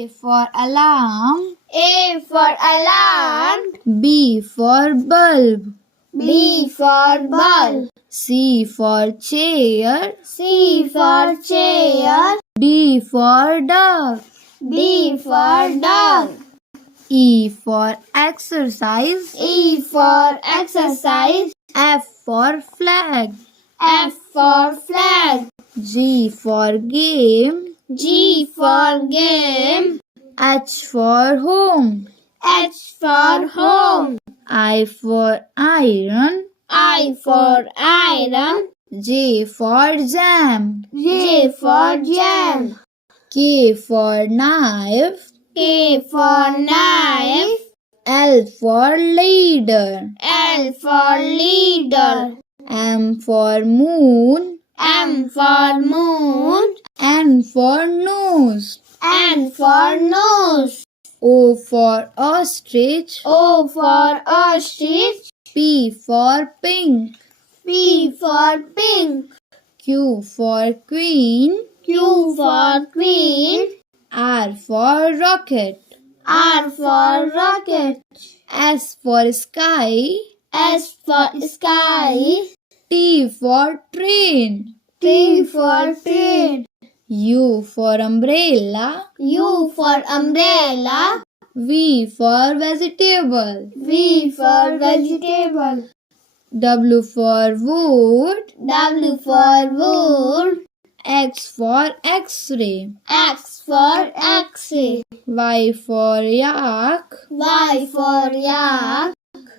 A for alarm. A for alarm. B for bulb. B for bulb. C for chair. C for chair. D for dog. D for dog. E for exercise. E for exercise. F for flag. F for flag. G for game. G for game. H for home. H for home. I for iron. I for iron. J for jam. J for jam. K for knife. K for knife. L for leader. L for leader. M for moon. M for moon. N for nose. N for nose. O for ostrich. O for ostrich. P for pink. P for pink. Q for queen. Q for queen. R for rocket. R for rocket. S for sky. S for sky. T for train. T for train. U for umbrella. U for umbrella. V for vegetable. V for vegetable. W for wood. W for wood. X for x-ray. X for X-ray. Y for yak. Y for yak.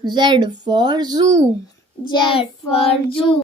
Z for zoo. Z for zoo.